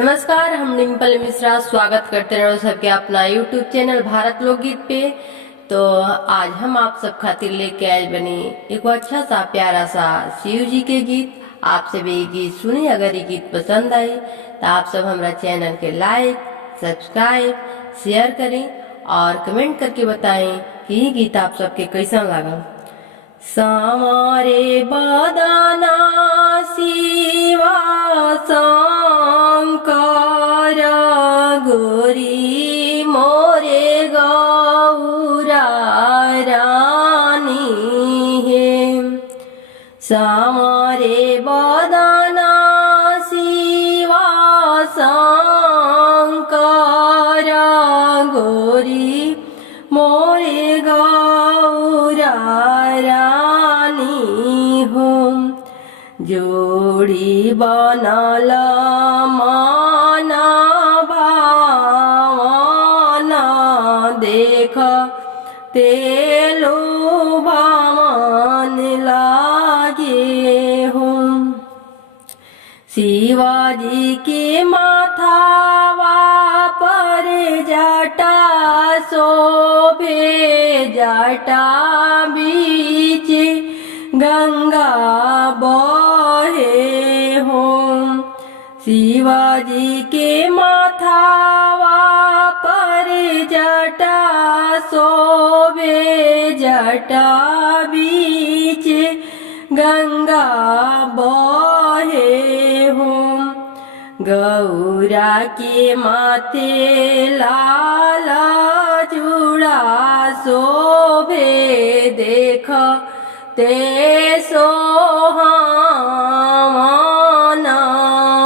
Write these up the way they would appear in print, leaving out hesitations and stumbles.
नमस्कार, हम डिम्पल मिश्रा स्वागत करते रहो सबके अपना यूट्यूब चैनल भारत लोकगीत पे। तो आज हम आप सब खातिर लेके आए बनी एक अच्छा सा प्यारा सा शिव जी के गीत। आप सब ये गीत सुने, अगर ये गीत पसंद आए तो आप सब हमारा चैनल के लाइक सब्सक्राइब शेयर करें और कमेंट करके बताएं कि ये गीत आप सबके कैसा लगा। सामारे बदना शिवा शंकर गोरी मोरे गौरा रानी है। सामारे बदना शिवा शंकर गोरी मोरे गौरा रानी हो। जोड़ी बनल माना भावना देख तेलो भावन लागे हो। शिवाजी के माथावा पर जटा शोभे, जटा बीच गंगा बहे हो। शिवाजी के माथावा पर जटा शोभे, जटा बीच गंगा बहे हो। गौरा के माथे लाल चूड़ा शोभे, देख ते सोहावना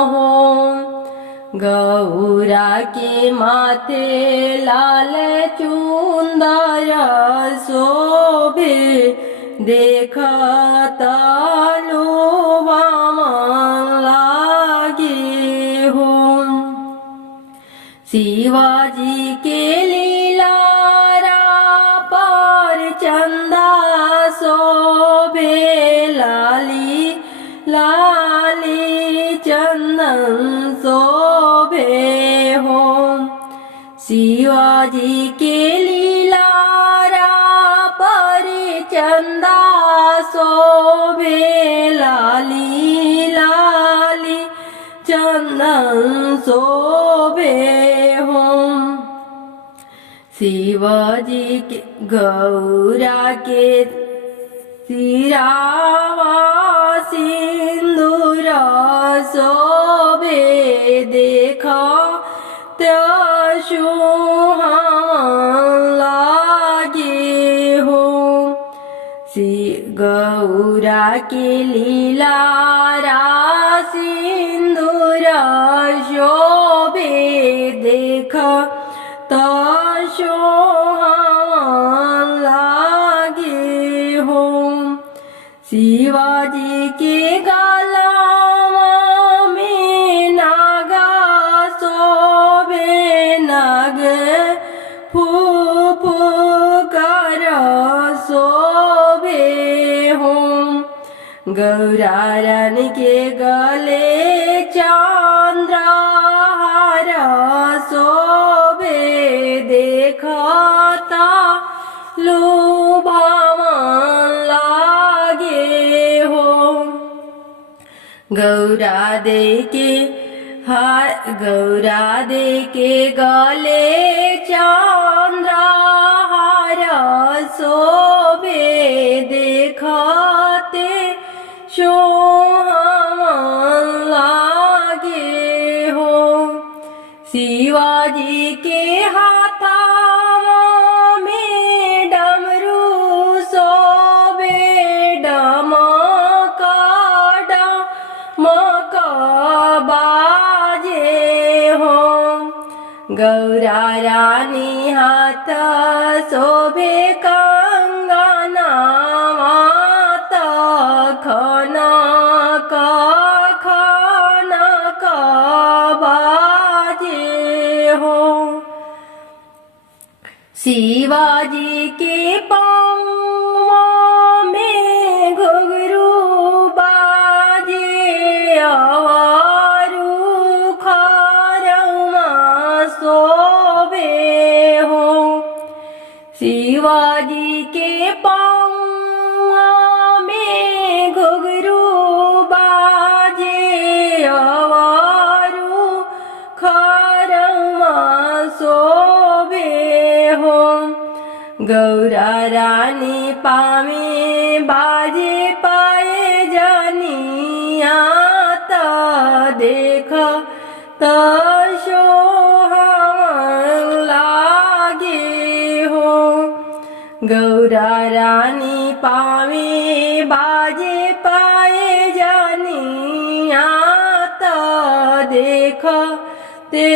हो। गौरा के माथे लाल चुंदर शोभे, देखत लुभावन लागे हो। शिवाजी के लीलारा पर चंदा शोभे, लाली लाली चंदन शोभे हो। शिवाजी के लीलारा पर चंदा शोभे, लाली लाली चंदन शोभे हो। शिवाजी के गौरा के सिरावा सिंदूर शोभे, देखा त्योहार लागे हो। गौरा के लीलारा सिंदूर शोभे, देखा सोहावन लागे हो। शिवाजी के गलावा में नागा शोभे, नाग फूफू कर शोभे हो। गौरा रानी के गले चंद्रहार शोभे, देखता लुभावन लागे हो। गौरा दे के गले चंद्रहार शोभे, देखते सोहावन लागे हो। शिवाजी के हाथावा में डमरू शोभे, डमक डमक बाजे हो। गौरा रानी हाथ शोभे कंगना, मात खनक खनक बाजे हो। शिवाजी के पाँव में घुंघरू बाजे, शोभे हो। गौरा रानी पावे बाजे पाए जानिया त देख त सोहावन लागे हो। गौरा रानी पावे बाजे पाए जानिया त देख ते